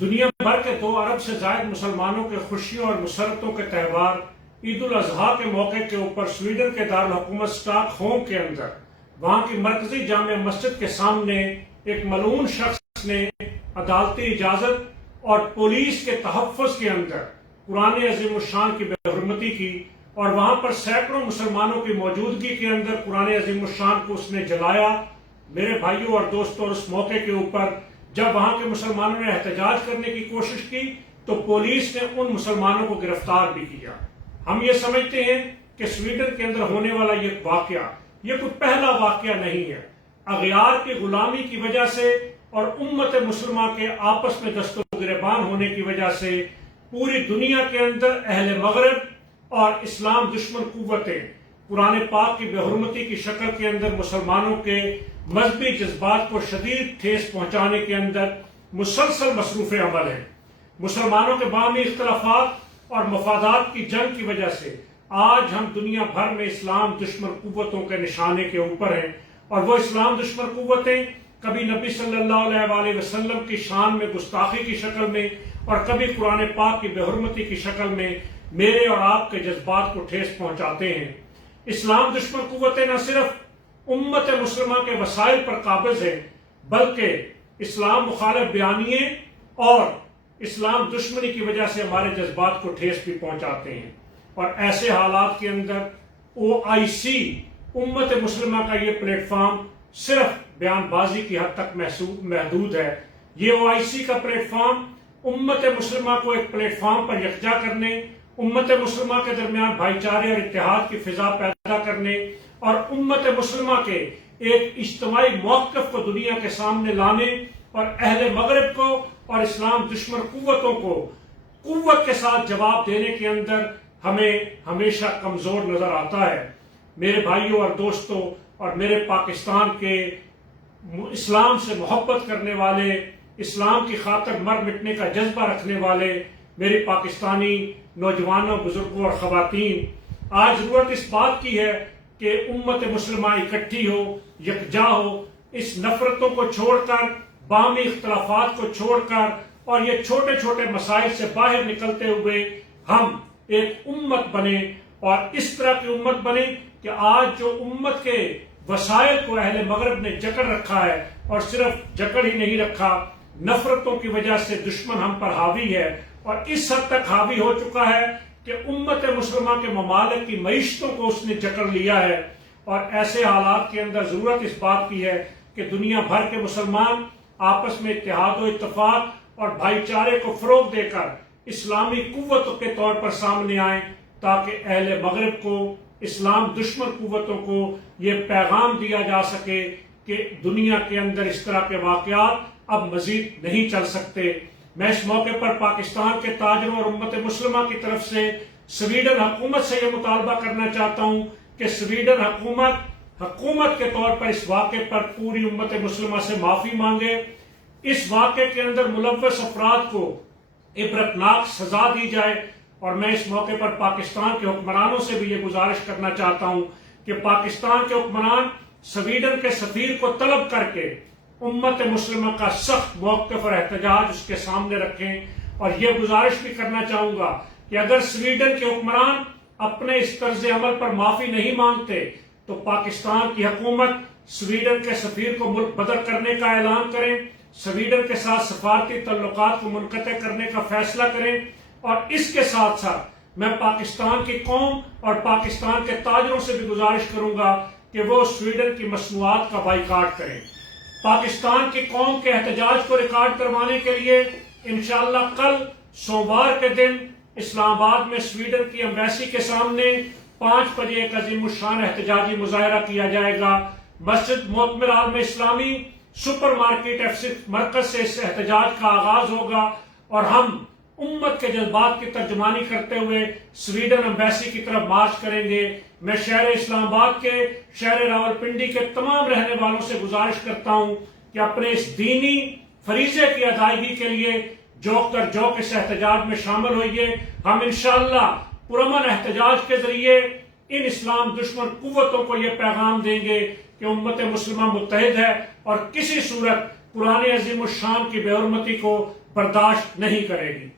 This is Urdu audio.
دنیا بھر کے 2 ارب سے زائد مسلمانوں کے خوشیوں اور مسرتوں کے تہوار عید الاضحیٰ کے موقع کے اوپر سویڈن کے دارالحکومت اسٹاک ہوم کے اندر وہاں کی مرکزی جامع مسجد کے سامنے ایک ملعون شخص نے عدالتی اجازت اور پولیس کے تحفظ کے اندر قرآن عظیم الشان کی بے حرمتی کی، اور وہاں پر سینکڑوں مسلمانوں کی موجودگی کے اندر قرآن عظیم الشان کو اس نے جلایا۔ میرے بھائیوں اور دوستوں، اس موقع کے اوپر جب وہاں کے مسلمانوں نے احتجاج کرنے کی کوشش کی تو پولیس نے ان مسلمانوں کو گرفتار بھی کیا۔ ہم یہ سمجھتے ہیں کہ سویڈن کے اندر ہونے والا یہ واقعہ یہ کوئی پہلا واقعہ نہیں ہے۔ اغیار کی غلامی کی وجہ سے اور امت مسلمہ کے آپس میں دست و گریبان ہونے کی وجہ سے پوری دنیا کے اندر اہل مغرب اور اسلام دشمن قوتیں قرآن پاک کی بے حرمتی کی شکل کے اندر مسلمانوں کے مذہبی جذبات کو شدید ٹھیس پہنچانے کے اندر مسلسل مصروف عمل ہیں۔ مسلمانوں کے باہمی اختلافات اور مفادات کی جنگ کی وجہ سے آج ہم دنیا بھر میں اسلام دشمن قوتوں کے نشانے کے اوپر ہیں، اور وہ اسلام دشمن قوتیں کبھی نبی صلی اللہ علیہ وآلہ وسلم کی شان میں گستاخی کی شکل میں اور کبھی قرآن پاک کی بے حرمتی کی شکل میں میرے اور آپ کے جذبات کو ٹھیس پہنچاتے ہیں۔ اسلام دشمن قوتیں نہ صرف امت مسلمہ کے وسائل پر قابض ہیں، بلکہ اسلام مخالف بیانیے اور اسلام دشمنی کی وجہ سے ہمارے جذبات کو ٹھیس بھی پہنچاتے ہیں۔ اور ایسے حالات کے اندر OIC امت مسلمہ کا یہ پلیٹ فارم صرف بیان بازی کی حد تک محدود ہے۔ یہ OIC کا پلیٹ فارم امت مسلمہ کو ایک پلیٹ فارم پر یکجا کرنے، امت مسلمہ کے درمیان بھائی چارے اور اتحاد کی فضا پیدا کرنے اور امت مسلمہ کے ایک اجتماعی موقف کو دنیا کے سامنے لانے اور اہل مغرب کو اور اسلام دشمن قوتوں کو قوت کے ساتھ جواب دینے کے اندر ہمیں ہمیشہ کمزور نظر آتا ہے۔ میرے بھائیوں اور دوستوں اور میرے پاکستان کے اسلام سے محبت کرنے والے، اسلام کی خاطر مر مٹنے کا جذبہ رکھنے والے میرے پاکستانی نوجوانوں، بزرگوں اور خواتین، آج ضرورت اس بات کی ہے کہ امت مسلمہ اکٹھی ہو، یکجا ہو، اس نفرتوں کو چھوڑ کر، باہمی اختلافات کو چھوڑ کر اور یہ چھوٹے چھوٹے مسائل سے باہر نکلتے ہوئے ہم ایک امت بنے، اور اس طرح کی امت بنے کہ آج جو امت کے وسائل کو اہل مغرب نے جکڑ رکھا ہے، اور صرف جکڑ ہی نہیں رکھا، نفرتوں کی وجہ سے دشمن ہم پر حاوی ہے، اور اس حد تک حاوی ہو چکا ہے کہ امت مسلمہ کے ممالک کی معیشتوں کو اس نے جکڑ لیا ہے۔ اور ایسے حالات کے اندر ضرورت اس بات کی ہے کہ دنیا بھر کے مسلمان آپس میں اتحاد و اتفاق اور بھائی چارے کو فروغ دے کر اسلامی قوت کے طور پر سامنے آئیں، تاکہ اہل مغرب کو، اسلام دشمن قوتوں کو یہ پیغام دیا جا سکے کہ دنیا کے اندر اس طرح کے واقعات اب مزید نہیں چل سکتے۔ میں اس موقع پر پاکستان کے تاجروں اور امت مسلمہ کی طرف سے سویڈن حکومت سے یہ مطالبہ کرنا چاہتا ہوں کہ سویڈن حکومت کے طور پر اس واقعے پر پوری امت مسلمہ سے معافی مانگے، اس واقعے کے اندر ملوث افراد کو عبرتناک سزا دی جائے، اور میں اس موقع پر پاکستان کے حکمرانوں سے بھی یہ گزارش کرنا چاہتا ہوں کہ پاکستان کے حکمران سویڈن کے سفیر کو طلب کر کے امت مسلمہ کا سخت موقف اور احتجاج اس کے سامنے رکھیں، اور یہ گزارش بھی کرنا چاہوں گا کہ اگر سویڈن کے حکمران اپنے اس طرز عمل پر معافی نہیں مانگتے تو پاکستان کی حکومت سویڈن کے سفیر کو ملک بدر کرنے کا اعلان کریں، سویڈن کے ساتھ سفارتی تعلقات کو منقطع کرنے کا فیصلہ کریں، اور اس کے ساتھ ساتھ میں پاکستان کی قوم اور پاکستان کے تاجروں سے بھی گزارش کروں گا کہ وہ سویڈن کی مصنوعات کا بائیکاٹ کریں۔ پاکستان کی قوم کے احتجاج کو ریکارڈ کروانے کے لیے انشاءاللہ کل سوموار کے دن اسلام آباد میں سویڈن کی ایمبیسی کے سامنے 5 بجے ایک عظیم الشان احتجاجی مظاہرہ کیا جائے گا۔ مسجد معتمر عالم اسلامی سپر مارکیٹ F6 مرکز سے اس احتجاج کا آغاز ہوگا، اور ہم امت کے جذبات کی ترجمانی کرتے ہوئے سویڈن ایمبیسی کی طرف مارچ کریں گے۔ میں شہر اسلام آباد کے، شہر راولپنڈی کے تمام رہنے والوں سے گزارش کرتا ہوں کہ اپنے اس دینی فریضے کی ادائیگی کے لیے جوک اس احتجاج میں شامل ہوئیے۔ ہم انشاءاللہ پرامن احتجاج کے ذریعے ان اسلام دشمن قوتوں کو یہ پیغام دیں گے کہ امت مسلمہ متحد ہے اور کسی صورت قرآن عظیم الشان کی بے حرمتی کو برداشت نہیں کرے گی۔